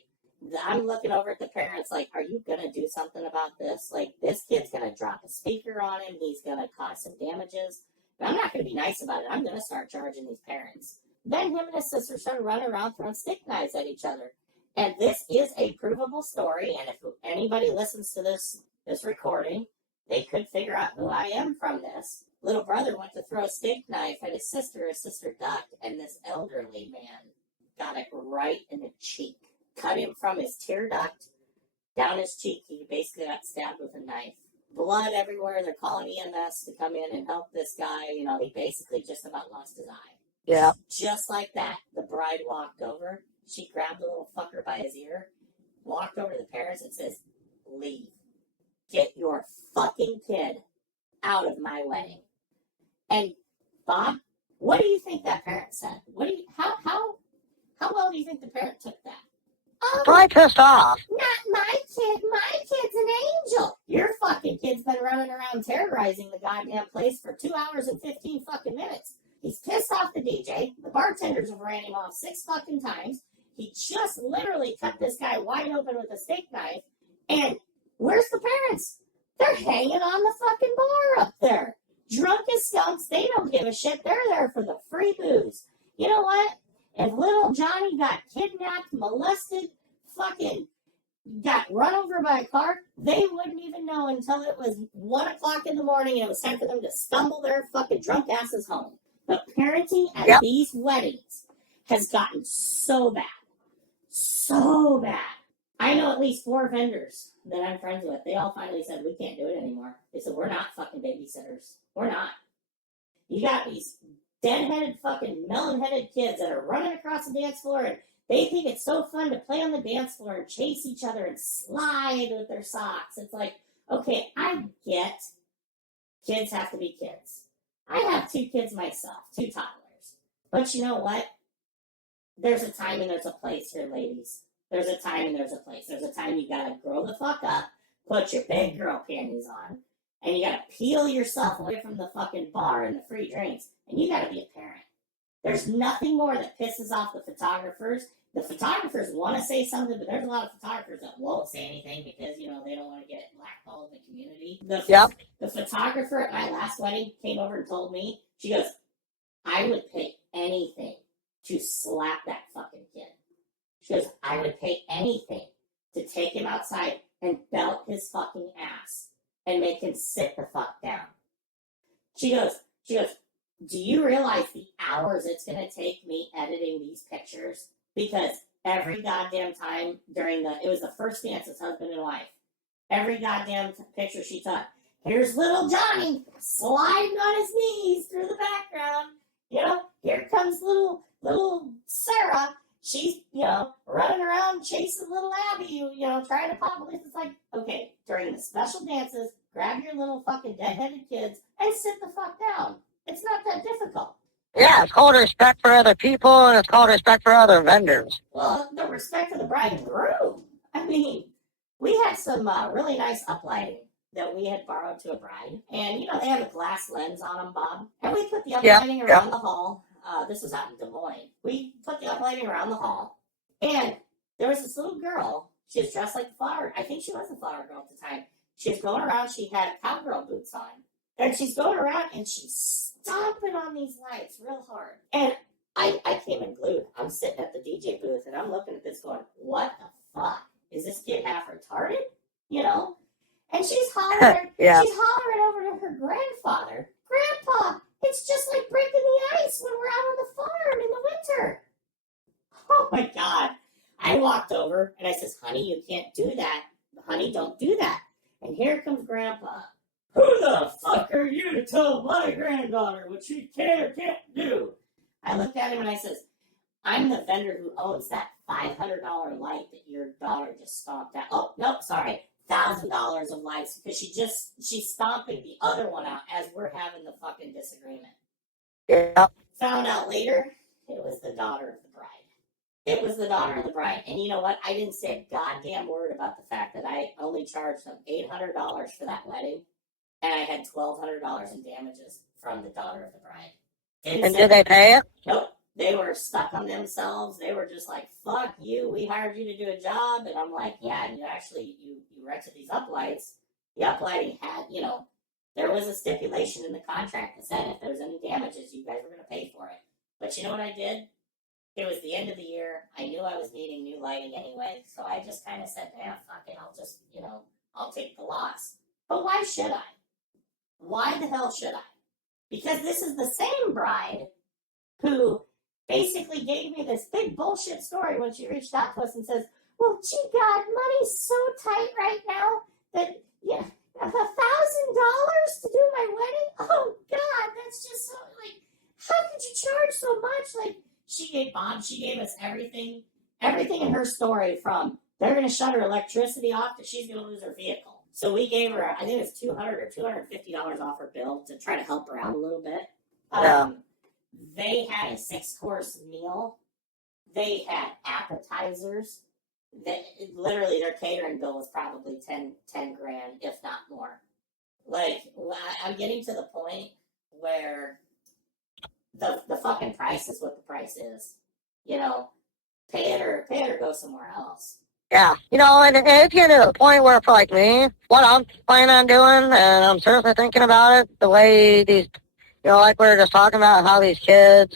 I'm looking over at the parents like, are you going to do something about this? Like, this kid's going to drop a speaker on him. He's going to cause some damages. But I'm not going to be nice about it. I'm going to start charging these parents. Then him and his sister started running around throwing stick knives at each other. And this is a provable story. And if anybody listens to this recording, they could figure out who I am from this. Little brother went to throw a steak knife at his sister ducked, and this elderly man got it right in the cheek. Cut him from his tear duct down his cheek. He basically got stabbed with a knife. Blood everywhere. They're calling EMS to come in and help this guy. He basically just about lost his eye. Yeah. Just like that, the bride walked over. She grabbed the little fucker by his ear, walked over to the parents and says, leave. Get your fucking kid out of my wedding. And Bob, what do you think that parent said? How well do you think the parent took that? Oh, Probably pissed off. not my kid. My kid's an angel. Your fucking kid's been running around terrorizing the goddamn place for 2 hours and 15 fucking minutes. He's pissed off the DJ. The bartenders have ran him off 6 fucking times. He just literally cut this guy wide open with a steak knife. And where's the parents? They're hanging on the fucking bar up there. Drunk as skunks. They don't give a shit. They're there for the free booze. You know what? If little Johnny got kidnapped, molested, fucking got run over by a car, they wouldn't even know until it was 1 o'clock in the morning and it was time for them to stumble their fucking drunk asses home. But parenting at these weddings has gotten so bad. So bad. I know at least 4 vendors that I'm friends with. They all finally said, we can't do it anymore. They said, we're not fucking babysitters. We're not. You got these dead-headed fucking melon-headed kids that are running across the dance floor and they think it's so fun to play on the dance floor and chase each other and slide with their socks. It's like, okay, I get kids have to be kids. I have 2 kids myself, 2 toddlers. But you know what? There's a time and there's a place here, ladies. There's a time and there's a place. There's a time you gotta grow the fuck up, put your big girl panties on, and you gotta peel yourself away from the fucking bar and the free drinks, and you gotta be a parent. There's nothing more that pisses off the photographers. The photographers want to say something, but there's a lot of photographers that won't say anything because, they don't want to get blackballed in the community. The photographer at my last wedding came over and told me, she goes, I would pay anything to slap that fucking kid. She goes, I would pay anything to take him outside and belt his fucking ass and make him sit the fuck down. She goes, do you realize the hours it's going to take me editing these pictures? Because every goddamn time it was the first dance as husband and wife. Every goddamn picture she took. Here's little Johnny sliding on his knees through the background. Here comes little Sarah. She's, running around chasing little Abby, trying to pop. It's like, okay, during the special dances, grab your little fucking deadheaded kids and sit the fuck down. It's not that difficult. Yeah, it's called respect for other people, and it's called respect for other vendors. Well, the respect for the bride and groom. I mean, we had some really nice uplighting that we had borrowed to a bride. And, they have a glass lens on them, Bob. And we put the uplighting around the hall. This was out in Des Moines. We put the uplighting around the hall. And there was this little girl. She was dressed like a flower. I think she was a flower girl at the time. She was going around. She had cowgirl boots on. And she's going around and she's stomping on these lights real hard. And I came in glued. I'm sitting at the DJ booth and I'm looking at this going, what the fuck? Is this kid half retarded? And she's hollering, she's hollering over to her grandfather. Grandpa, it's just like breaking the ice when we're out on the farm in the winter. Oh my God. I walked over and I says, honey, you can't do that. Honey, don't do that. And here comes Grandpa. Who the fuck are you to tell my granddaughter what she can or can't do? I looked at him and I says, I'm the vendor who owns that $500 light that your daughter just stomped out. Oh, no, sorry. $1,000 of lights because she's stomping the other one out as we're having the fucking disagreement. Yeah. Found out later, it was the daughter of the bride. It was the daughter of the bride. And you know what? I didn't say a goddamn word about the fact that I only charged them $800 for that wedding. And I had $1,200 in damages from the daughter of the bride. And did they pay it? Nope. They were stuck on themselves. They were just like, fuck you. We hired you to do a job. And I'm like, yeah, and you rented these uplights. The uplighting had, there was a stipulation in the contract that said if there was any damages, you guys were going to pay for it. But you know what I did? It was the end of the year. I knew I was needing new lighting anyway. So I just kind of said, fuck it. I'll just, I'll take the loss. But why should I? Why the hell should I? Because this is the same bride who basically gave me this big bullshit story when she reached out to us and says, well, gee, God, money's so tight right now that, $1,000 to do my wedding? Oh, God, that's just so, how could you charge so much? She gave us everything in her story from they're going to shut her electricity off to she's going to lose her vehicle. So we gave her, I think it was $200 or $250 off her bill to try to help her out a little bit. They had a 6-course meal. They had appetizers. Literally, their catering bill was probably 10 grand, if not more. I'm getting to the point where the fucking price is what the price is. Pay it or go somewhere else. Yeah, and if you get to the point where, for like me, what I'm planning on doing, and I'm seriously thinking about it, the way these, like we were just talking about, how these kids,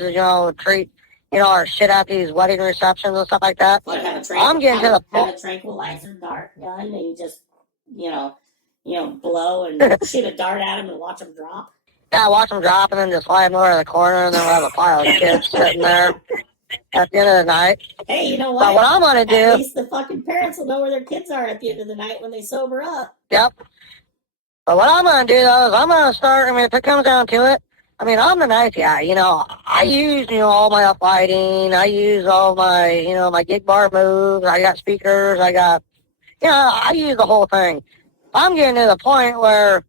treat, or shit at these wedding receptions and stuff like that. I'm getting to the point. Have a tranquilizer dart gun, and you just, blow and shoot a dart at them and watch them drop. Yeah, watch them drop and then just slide them over to the corner, and then we'll have a pile of kids sitting there at the end of the night. Hey, you know what? But what I'm going to do... At least the fucking parents will know where their kids are at the end of the night when they sober up. Yep. But what I'm going to do, though, is I'm going to start... if it comes down to it, I'm the nice guy. I use, all my uplighting. I use all my, my gig bar moves. I got speakers. I got... I use the whole thing. I'm getting to the point where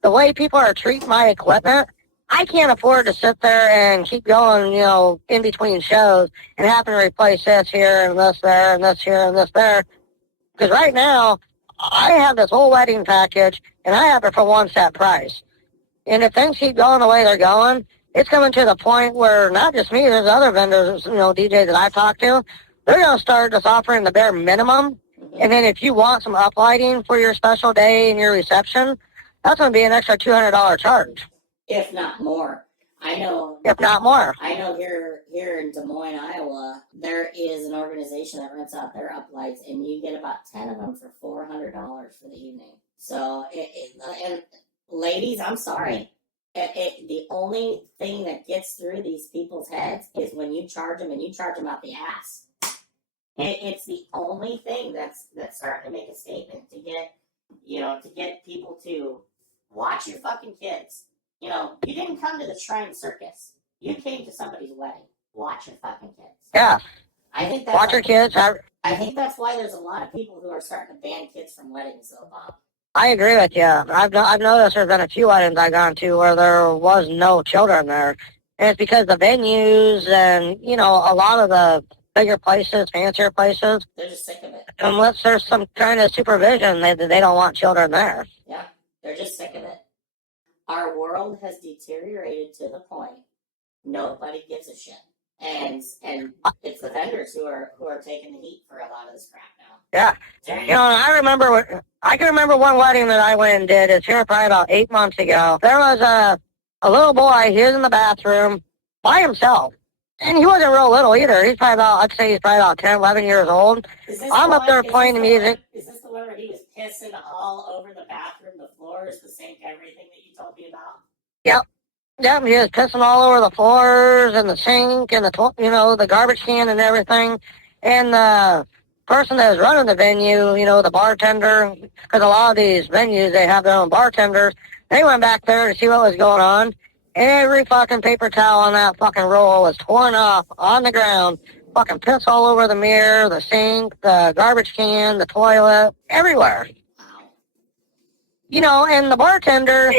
the way people are treating my equipment... I can't afford to sit there and keep going, in between shows and having to replace this here and this there and this here and this there. Because right now, I have this whole wedding package, and I have it for one set price. And if things keep going the way they're going, it's coming to the point where not just me, there's other vendors, DJs that I've talked to, they're going to start just offering the bare minimum. And then if you want some uplighting for your special day and your reception, that's going to be an extra $200 charge. If not more. I know. If not more. I know here in Des Moines, Iowa, there is an organization that rents out their uplights, and you get about 10 of them for $400 for the evening. So, and ladies, I'm sorry. The only thing that gets through these people's heads is when you charge them, and you charge them out the ass. It's the only thing that's starting to make a statement to get people to watch your fucking kids. You didn't come to the Shrine Circus. You came to somebody's wedding. Watch your fucking kids. Yeah. I think that's watch your kids. I think that's why there's a lot of people who are starting to ban kids from weddings, though, Bob. I agree with you. I've noticed there's been a few weddings I've gone to where there was no children there. And it's because the venues and, you know, a lot of the bigger places, fancier places, they're just sick of it. Unless there's some kind of supervision, they don't want children there. Yeah, they're just sick of it. Our world has deteriorated to the point nobody gives a shit. And it's the vendors who are taking the heat for a lot of this crap now. Yeah. You know, I can remember one wedding that I went and did. It's here probably about 8 months ago. There was a little boy. He was in the bathroom by himself. And he wasn't real little either. He's probably I'd say he's probably about 10, 11 years old. I'm up there playing the music. Is this the one where he was pissing all over the bathroom, the floors, the sink, everything that you told me about? Yep. Yep, he was pissing all over the floors and the sink and the garbage can and everything. And the person that was running the venue, you know, the bartender, because a lot of these venues, they have their own bartenders, they went back there to see what was going on. Every fucking paper towel on that fucking roll was torn off on the ground. Fucking piss all over the mirror, the sink, the garbage can, the toilet, everywhere. You know, and the bartender,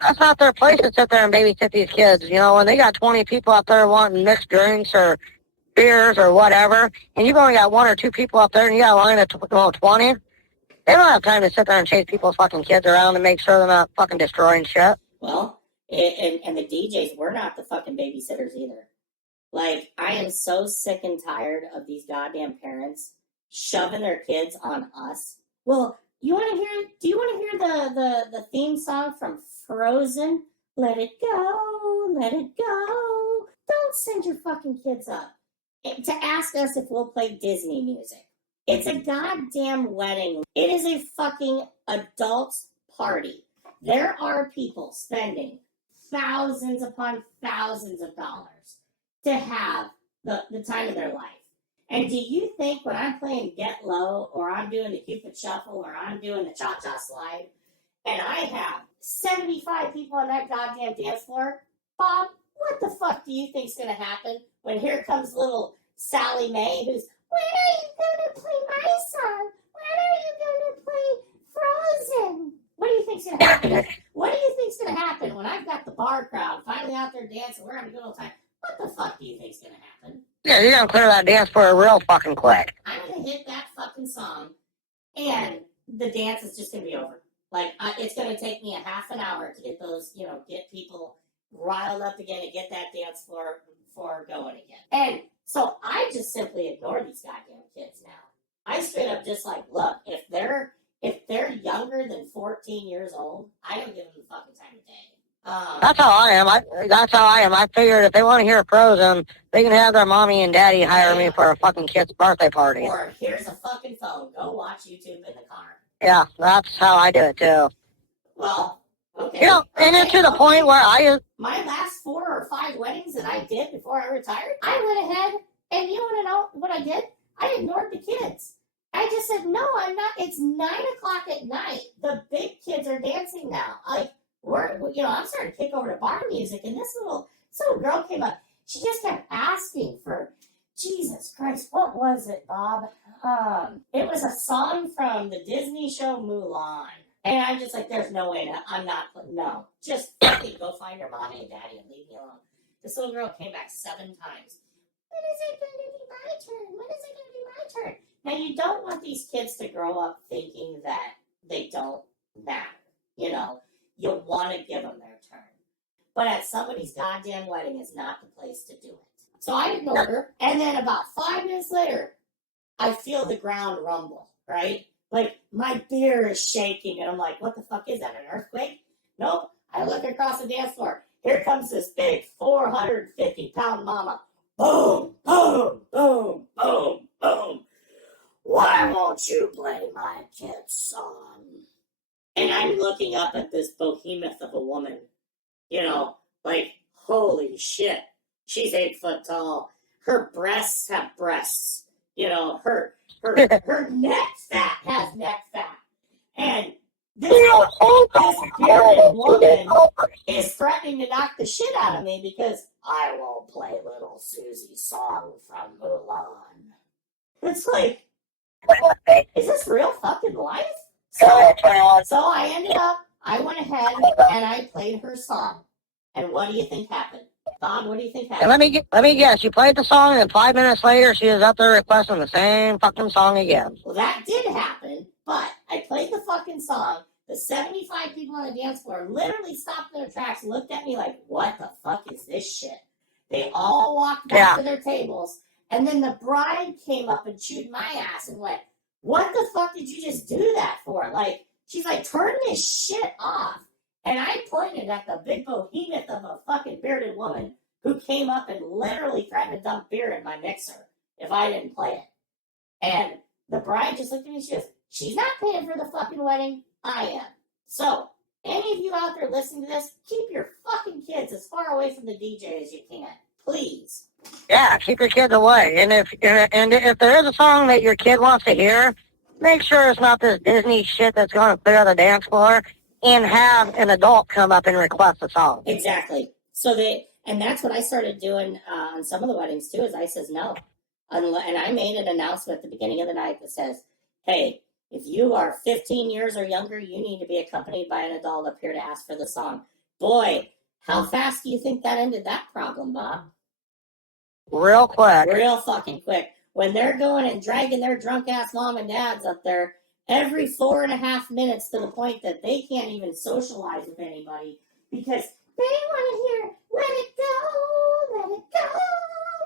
that's not their place to sit there and babysit these kids. You know, when they got 20 people up there wanting mixed drinks or beers or whatever, and you've only got 1 or 2 people up there and you got a line of 20, they don't have time to sit there and chase people's fucking kids around and make sure they're not fucking destroying shit. Well, and the DJs, we're not the fucking babysitters either. Like, I am so sick and tired of these goddamn parents shoving their kids on us. Well, do you want to hear the theme song from Frozen? Let it go, let it go. Don't send your fucking kids up to ask us if we'll play Disney music. It's a goddamn wedding. It is a fucking adults party. There are people spending thousands upon thousands of dollars to have the time of their life. And do you think when I'm playing Get Low, or I'm doing the Cupid Shuffle, or I'm doing the Cha-Cha Slide, and I have 75 people on that goddamn dance floor, Bob, what the fuck do you think's going to happen when here comes little Sally Mae, who's, when are you going to play my song? When are you going to play Frozen? What do you think's going to happen? What do you think's going to happen when I've got the bar crowd finally out there dancing? We're having a good old time. What the fuck do you think's going to happen? Yeah, you're going to clear that dance floor real fucking quick. I'm going to hit that fucking song, and the dance is just going to be over. Like, it's going to take me a half an hour to get those, get people riled up again and get that dance floor going again. And so I just simply ignore these goddamn kids now. I straight up just like, look, if they're younger than 14 years old, I don't give them the fucking time of day. That's how I am. I figured if they want to hear Frozen, they can have their mommy and daddy hire me for a fucking kid's birthday party. Or here's a fucking phone. Go watch YouTube in the car. Yeah, that's how I do it too. Well, okay. You know, and it's to the point where my last 4 or 5 weddings that I did before I retired, I went ahead and you want to know what I did? I ignored the kids. I just said, no, I'm not. It's 9 o'clock at night. The big kids are dancing now. I'm starting to kick over to bar music, and this little girl came up. She just kept asking for, Jesus Christ, what was it, Bob? It was a song from the Disney show Mulan. And I'm just like, there's no way, no. Just fucking go find your mommy and daddy and leave me alone. This little girl came back 7 times. When is it going to be my turn? When is it going to be my turn? Now, you don't want these kids to grow up thinking that they don't matter. You want to give them their turn. But at somebody's goddamn wedding is not the place to do it. So I ignored her. And then about 5 minutes later, I feel the ground rumble, right? Like, my beer is shaking. And I'm like, what the fuck is that, an earthquake? Nope. I look across the dance floor. Here comes this big 450-pound mama. Boom, boom, boom, boom, boom. Why won't you play my kid's song? And I'm looking up at this behemoth of a woman, like, holy shit. She's 8 foot tall. Her breasts have breasts. Her neck fat has neck fat. And this bearded woman is threatening to knock the shit out of me because I won't play little Susie's song from Mulan. It's like, is this real fucking life? So I went ahead and I played her song. And what do you think happened? Bob, what do you think And happened? let me guess. You played the song, and 5 minutes later, she was up there requesting the same fucking song again. Well, that did happen, but I played the fucking song. The 75 people on the dance floor literally stopped in their tracks, looked at me like, what the fuck is this shit? They all walked back to their tables, and then the bride came up and chewed my ass and went, what the fuck did you just do that for? Like, she's like, turn this shit off. And I pointed at the big behemoth of a fucking bearded woman who came up and literally threatened to dump beer in my mixer if I didn't play it. And the bride just looked at me, she goes, she's not paying for the fucking wedding, I am. So, any of you out there listening to this, keep your fucking kids as far away from the DJ as you can. Please. Yeah, keep your kids away. And if there is a song that your kid wants to hear, make sure it's not this Disney shit that's going to clear the dance floor, and have an adult come up and request a song. Exactly. And that's what I started doing on some of the weddings too, is I says no. And I made an announcement at the beginning of the night that says, hey, if you are 15 years or younger, you need to be accompanied by an adult up here to ask for the song. Boy, how fast do you think that ended that problem, Bob? Real quick. Real fucking quick. When they're going and dragging their drunk ass mom and dads up there every 4.5 minutes to the point that they can't even socialize with anybody because they want to hear, let it go, let it go,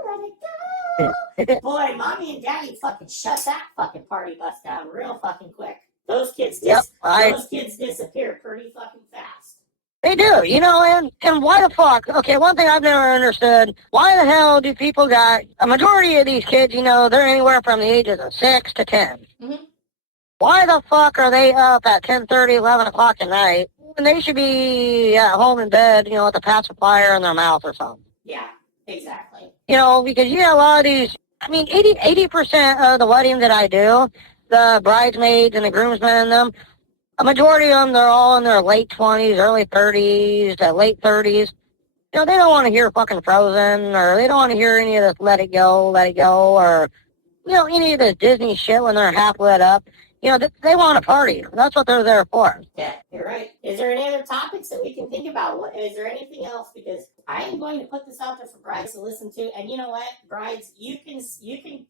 let it go. Boy, mommy and daddy fucking shut that fucking party bus down real fucking quick. Those kids disappear pretty fucking fast. They do, you know, and why the fuck? Okay, one thing I've never understood, why the hell do people got, a majority of these kids, you know, they're anywhere from the ages of 6 to 10. Mm-hmm. Why the fuck are they up at 10:30, 11 o'clock at night when they should be at home in bed, you know, with a pacifier in their mouth or something? Yeah, exactly. You know, because you got a lot of these, I mean, 80% of the weddings that I do, the bridesmaids and the groomsmen and them, a majority of them, they're all in their late 20s, early 30s, late 30s. You know, they don't want to hear fucking Frozen, or they don't want to hear any of this Let It Go, or, you know, any of this Disney shit when they're half lit up. You know, they want to party. That's what they're there for. Yeah, you're right. Is there any other topics that we can think about? Is there anything else? Because I am going to put this out there for brides to listen to. And you know what, brides, you can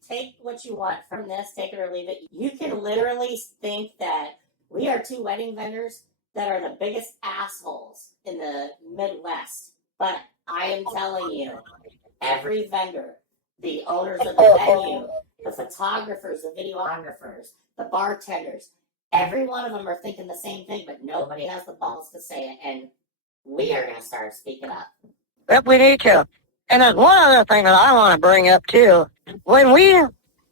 take what you want from this, take it or leave it. You can literally think that we are two wedding vendors that are the biggest assholes in the Midwest. But I am telling you, every vendor, the owners of the venue, the photographers, the videographers, the bartenders, every one of them are thinking the same thing, but nobody has the balls to say it, and we are going to start speaking up. Yep, we need to. And there's one other thing that I want to bring up, too. When we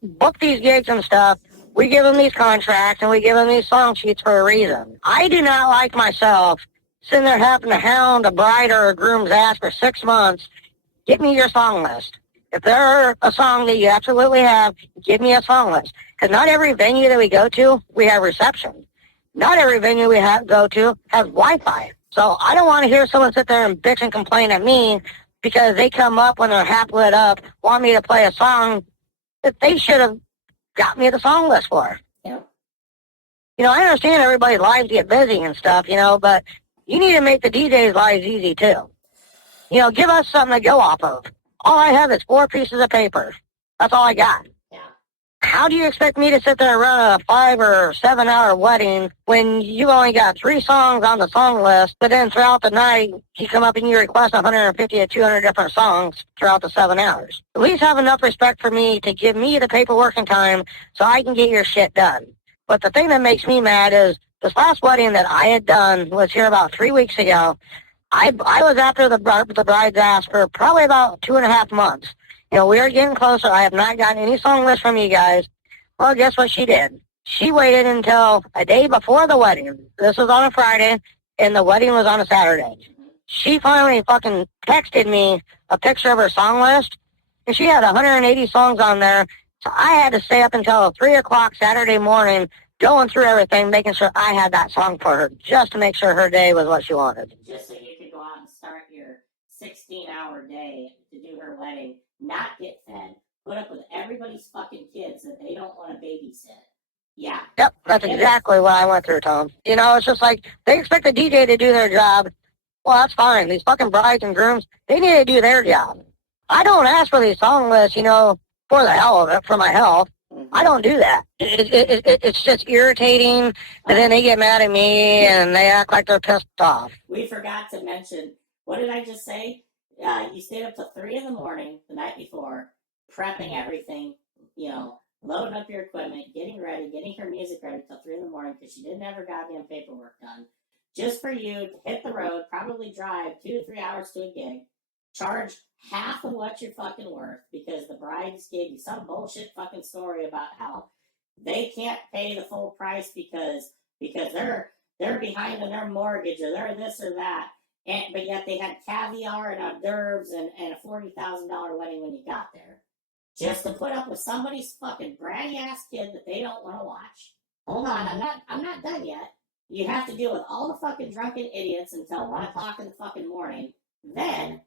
book these gigs and stuff, we give them these contracts, and we give them these song sheets for a reason. I do not like myself sitting there having to hound a bride or a groom's ass for 6 months, get me your song list. If there's a song that you absolutely have, give me a song list. Because not every venue that we go to, we have reception. Not every venue we go to has Wi-Fi. So I don't want to hear someone sit there and bitch and complain at me because they come up when they're half lit up, want me to play a song that they should have got me the song list for. Yeah. You know, I understand everybody's lives get busy and stuff, you know, but you need to make the DJ's lives easy too. You know, give us something to go off of. All I have is 4 pieces of paper. That's all I got. Yeah. How do you expect me to sit there and run a 5 or 7 hour wedding when you only got 3 songs on the song list, but then throughout the night you come up and you request 150 to 200 different songs throughout the 7 hours? At least have enough respect for me to give me the paperwork in time so I can get your shit done. But the thing that makes me mad is this last wedding that I had done was here about 3 weeks ago. I was after the bride's ass for probably about 2.5 months. You know, we are getting closer. I have not gotten any song list from you guys. Well, guess what she did? She waited until a day before the wedding. This was on a Friday, and the wedding was on a Saturday. She finally fucking texted me a picture of her song list, and she had 180 songs on there. So I had to stay up until 3 o'clock Saturday morning going through everything, making sure I had that song for her, just to make sure her day was what she wanted. Just so you could go out and start your 16-hour day to do her wedding, not get fed, put up with everybody's fucking kids that they don't want to babysit. Yeah. Yep, that's exactly what I went through, Tom. You know, it's just like, they expect the DJ to do their job. well, that's fine. These fucking brides and grooms, they need to do their job. I don't ask for these song lists, for the hell of it, for my health. I don't do that. It's just irritating, and then they get mad at me, and they act like they're pissed off. We forgot to mention, what did I just say? You stayed up till 3 in the morning the night before, prepping everything, loading up your equipment, getting ready, getting her music ready till 3 in the morning because she didn't have her goddamn paperwork done. Just for you to hit the road, probably drive 2 to 3 hours to a gig, charge half of what you're fucking worth because the brides gave you some bullshit fucking story about how they can't pay the full price because they're behind on their mortgage or they're this or that. But yet they had caviar and hors d'oeuvres and a $40,000 wedding when you got there. Just to put up with somebody's fucking bratty ass kid that they don't want to watch. Hold on, I'm not done yet. You have to deal with all the fucking drunken idiots until 1 o'clock in the fucking morning. Then,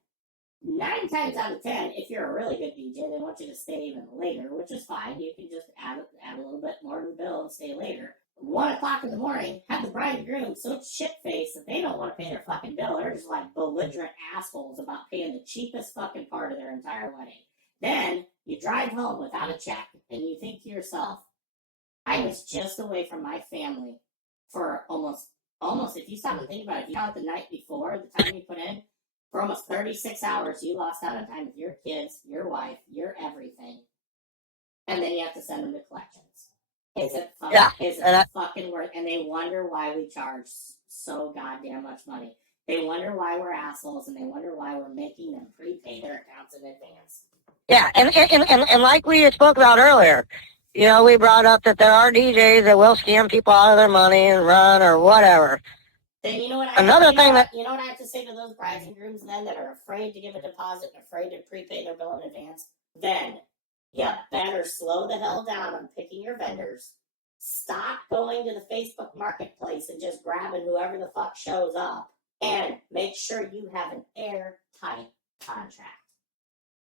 9 times out of 10, if you're a really good DJ, they want you to stay even later, which is fine. You can just add a little bit more to the bill and stay later. 1 o'clock in the morning, have the bride and groom so shit-faced that they don't want to pay their fucking bill. They're just like belligerent assholes about paying the cheapest fucking part of their entire wedding. Then, you drive home without a check, and you think to yourself, I was just away from my family for almost, if you stop and think about it, if you count the night before, the time you put in, for almost 36 hours, you lost out on time with your kids, your wife, your everything. And then you have to send them to collections. Is it fucking worth? And they wonder why we charge so goddamn much money. They wonder why we're assholes, and they wonder why we're making them prepay their accounts in advance. Yeah, and like we spoke about earlier, we brought up that there are DJs that will scam people out of their money and run or whatever. Then you know what I have to say to those brides and grooms then that are afraid to give a deposit and afraid to prepay their bill in advance? Then you better slow the hell down on picking your vendors. Stop going to the Facebook marketplace and just grabbing whoever the fuck shows up. And make sure you have an airtight contract.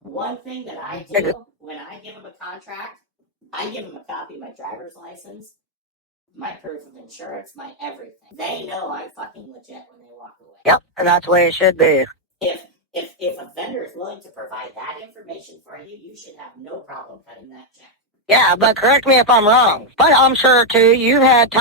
One thing that I do when I give them a contract, I give them a copy of my driver's license, my proof of insurance, my everything. They know I'm fucking legit when they walk away. Yep, and that's the way it should be. If a vendor is willing to provide that information for you, you should have no problem cutting that check. Yeah, but correct me if I'm wrong. But I'm sure, too, you've had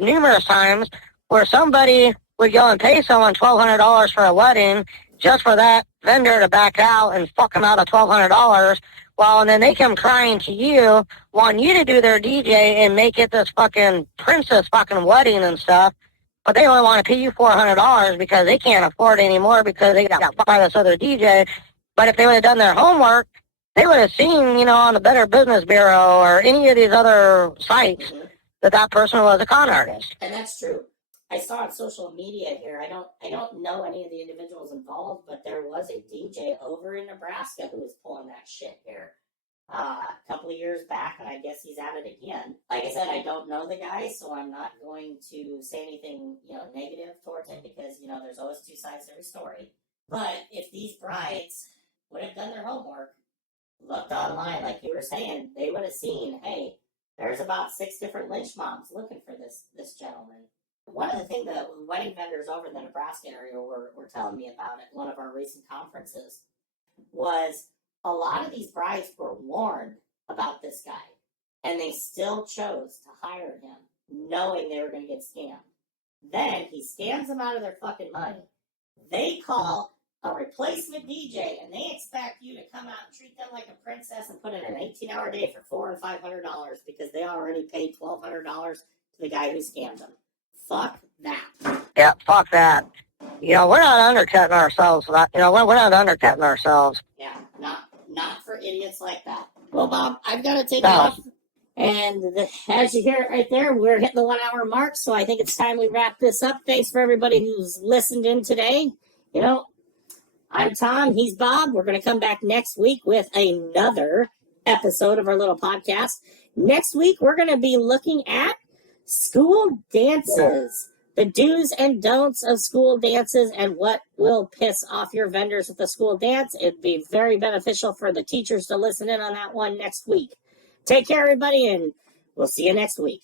numerous times, where somebody would go and pay someone $1,200 for a wedding just for that vendor to back out and fuck them out of $1,200. Well, and then they come crying to you, wanting you to do their DJ and make it this fucking princess fucking wedding and stuff. But they only want to pay you $400 because they can't afford it anymore because they got fucked by this other DJ. But if they would have done their homework, they would have seen, on the Better Business Bureau or any of these other sites that person was a con artist. And that's true. I saw on social media here, I don't know any of the individuals involved, but there was a DJ over in Nebraska who was pulling that shit here a couple of years back, and I guess he's at it again. Like I said, I don't know the guy, so I'm not going to say anything, negative towards him because, there's always two sides to every story. But if these brides would have done their homework, looked online, like you were saying, they would have seen, hey, there's about 6 different lynch mobs looking for this gentleman. One of the things the wedding vendors over in the Nebraska area were telling me about at one of our recent conferences was a lot of these brides were warned about this guy, and they still chose to hire him, knowing they were going to get scammed. Then he scams them out of their fucking money. They call a replacement DJ, and they expect you to come out and treat them like a princess and put in an 18-hour day for $400 and $500 because they already paid $1,200 to the guy who scammed them. Fuck that. Yeah, fuck that. We're not undercutting ourselves. We're not undercutting ourselves. Yeah, not for idiots like that. Well, Bob, I've got to take off. And as you hear it right there, we're hitting the 1 hour mark, so I think it's time we wrap this up. Thanks for everybody who's listened in today. I'm Tom, he's Bob. We're going to come back next week with another episode of our little podcast. Next week, we're going to be looking at school dances, the do's and don'ts of school dances, and what will piss off your vendors with the school dance. It'd be very beneficial for the teachers to listen in on that one next week. Take care, everybody, and we'll see you next week.